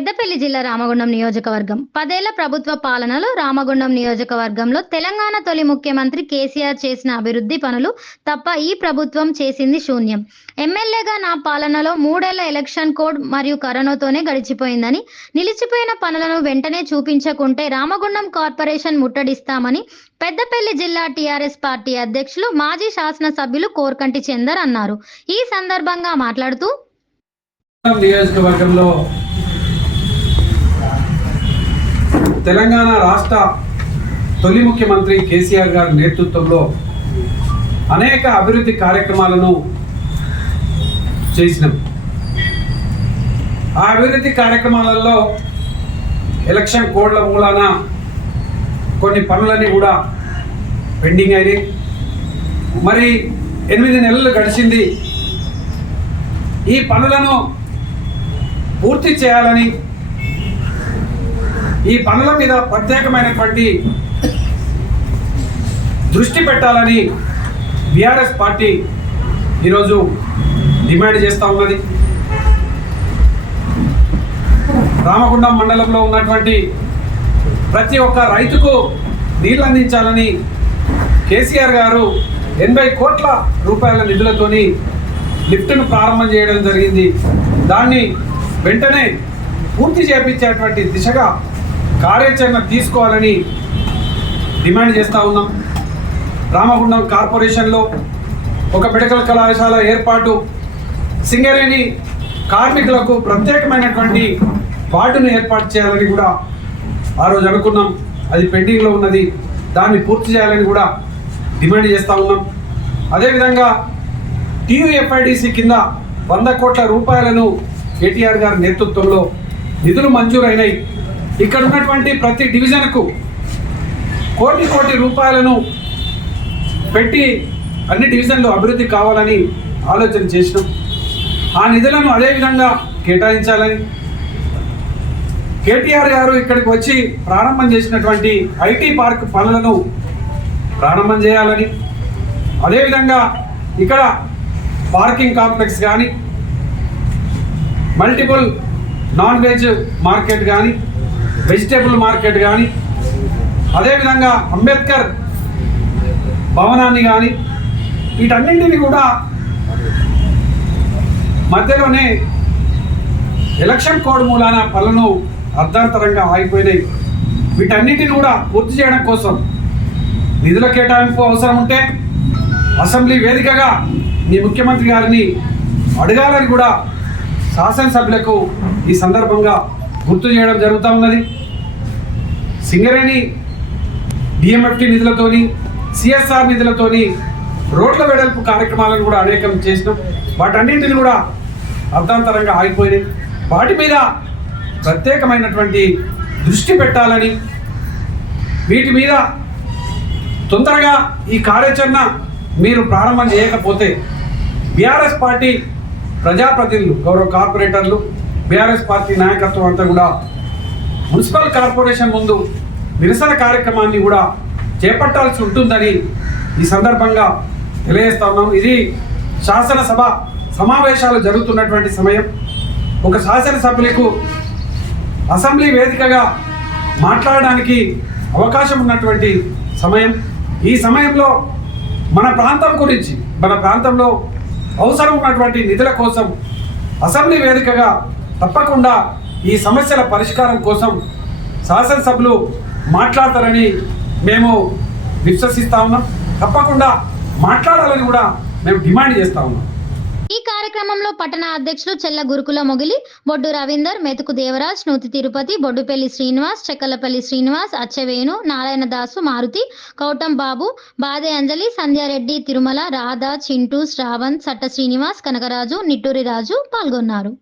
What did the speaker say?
పెద్దపల్లి జిల్లా రామగుండం నియోజకవర్గం. పదేళ్ళ ప్రభుత్వ పాలనలో రామగుండం నియోజకవర్గంలో తెలంగాణ తొలి ముఖ్యమంత్రి కేసీఆర్ చేసిన అభివృద్ధి పనులు తప్ప ఈ ప్రభుత్వం చేసింది శూన్యం. ఎమ్మెల్యేగా నా పాలనలో మూడేళ్ళ ఎలక్షన్ కోడ్ మరియు కరోనాతోనే గడిచిపోయిందని నిలిచిపోయిన పనులను వెంటనే చూపించకుంటే రామగుండం కార్పొరేషన్ ముట్టడిస్తామని పెద్దపల్లి జిల్లా టీఆర్ఎస్ పార్టీ అధ్యక్షులు మాజీ శాసనసభ్యులు కోర్కంటి చందర్ అన్నారు. ఈ సందర్భంగా మాట్లాడుతూ నియోజకవర్గంలో తెలంగాణ రాష్ట్ర తొలి ముఖ్యమంత్రి కేసీఆర్ గారి నేతృత్వంలో అనేక అభివృద్ధి కార్యక్రమాలను చేసినాం. ఆ అభివృద్ధి కార్యక్రమాలలో ఎలక్షన్ కోడ్ల మూలాన కొన్ని పనులన్నీ కూడా పెండింగ్ అయినాయి. మరి ఎనిమిది నెలలు గడిచింది. ఈ పనులను పూర్తి చేయాలని ఈ పనుల మీద ప్రత్యేకమైనటువంటి దృష్టి పెట్టాలని బీఆర్ఎస్ పార్టీ ఈరోజు డిమాండ్ చేస్తూ ఉన్నది. రామగుండం మండలంలో ఉన్నటువంటి ప్రతి ఒక్క రైతుకు నీళ్ళు అందించాలని కేసీఆర్ గారు ఎనభై కోట్ల రూపాయల నిధులతోని లిఫ్ట్ను ప్రారంభం చేయడం జరిగింది. దాన్ని వెంటనే పూర్తి చేపించేటువంటి దిశగా కార్యాచరణ తీసుకోవాలని డిమాండ్ చేస్తూ ఉన్నాం. రామగుండం కార్పొరేషన్లో ఒక మెడికల్ కళాశాల ఏర్పాటు సింగరేణి కార్మికులకు ప్రత్యేకమైనటువంటి వార్డును ఏర్పాటు చేయాలని కూడా ఆ రోజు అనుకున్నాం. అది పెండింగ్లో ఉన్నది. దాన్ని పూర్తి చేయాలని కూడా డిమాండ్ చేస్తూ ఉన్నాం. అదేవిధంగా టీయూఎఫ్ఐడిసి కింద వంద కోట్ల రూపాయలను కేటీఆర్ గారి నేతృత్వంలో నిధులు మంజూరైనాయి ఇక్కడ ఉన్నటువంటి ప్రతి డివిజన్కు కోటి కోటి రూపాయలను పెట్టి అన్ని డివిజన్లు అభివృద్ధి కావాలని ఆలోచన చేసినాం. ఆ నిధులను అదేవిధంగా కేటాయించాలని కేటీఆర్ గారు ఇక్కడికి వచ్చి ప్రారంభం చేసినటువంటి ఐటీ పార్క్ పనులను ప్రారంభం చేయాలని అదేవిధంగా ఇక్కడ పార్కింగ్ కాంప్లెక్స్ కానీ మల్టిపుల్ నాన్ వెజ్ మార్కెట్ కానీ వెజిటేబుల్ మార్కెట్ కానీ అదేవిధంగా అంబేద్కర్ భవనాన్ని కానీ వీటన్నింటినీ కూడా మధ్యలోనే ఎలక్షన్ కోడ్ మూలాన పనులను అర్ధాంతరంగా ఆగిపోయినాయి. వీటన్నిటిని కూడా పూర్తి చేయడం కోసం నిధుల కేటాయింపు అవసరం ఉంటే అసెంబ్లీ వేదికగా మీ ముఖ్యమంత్రి గారిని అడగాలని కూడా శాసనసభ్యులకు ఈ సందర్భంగా గుర్తు చేయడం జరుగుతూ ఉన్నది. సింగరేణి డిఎంఎఫ్టి నిధులతోని సిఎస్ఆర్ నిధులతోని రోడ్ల వెడల్పు కార్యక్రమాలను కూడా అనేకం చేసినాం. వాటన్నింటిని కూడా అర్ధాంతరంగా ఆగిపోయినాయి. వాటి మీద ప్రత్యేకమైనటువంటి దృష్టి పెట్టాలని వీటి మీద తొందరగా ఈ కార్యాచరణ మీరు ప్రారంభం చేయకపోతే బీఆర్ఎస్ పార్టీ ప్రజాప్రతినిధులు గౌరవ కార్పొరేటర్లు బీఆర్ఎస్ పార్టీ నాయకత్వం అంతా కూడా మున్సిపల్ కార్పొరేషన్ ముందు నిరసన కార్యక్రమాన్ని కూడా చేపట్టాల్సి ఉంటుందని ఈ సందర్భంగా తెలియజేస్తా ఉన్నాం ఇది శాసనసభ సమావేశాలు జరుగుతున్నటువంటి సమయం. ఒక శాసనసభ్యులకు అసెంబ్లీ వేదికగా మాట్లాడడానికి అవకాశం ఉన్నటువంటి సమయం. ఈ సమయంలో మన ప్రాంతం గురించి మన ప్రాంతంలో అవసరం ఉన్నటువంటి నిధుల కోసం అసెంబ్లీ వేదికగా తప్పకుండా ఈ సమస్యల పరిష్కారం కోసం శాసనసభ్యులు మాట్లాడతారని మేము విశ్వసిస్తా ఉన్నాం. తప్పకుండా మాట్లాడాలని కూడా మేము డిమాండ్ చేస్తా ఉన్నాం. ఈ కార్యక్రమంలో పట్టణ అధ్యక్షులు చెల్ల గురుకుల మొగిలి బొడ్డు రవీందర్ మెతుకు దేవరాజ్ నూతి తిరుపతి బొడ్డుపల్లి శ్రీనివాస్ చెక్కలపల్లి శ్రీనివాస్ అచ్చవేణు నారాయణ దాసు మారుతి కౌటం బాబు బాదే అంజలి సంధ్యారెడ్డి తిరుమల రాధా చింటూ శ్రావణ్ సట్ట శ్రీనివాస్ కనకరాజు నిట్టూరి రాజు పాల్గొన్నారు.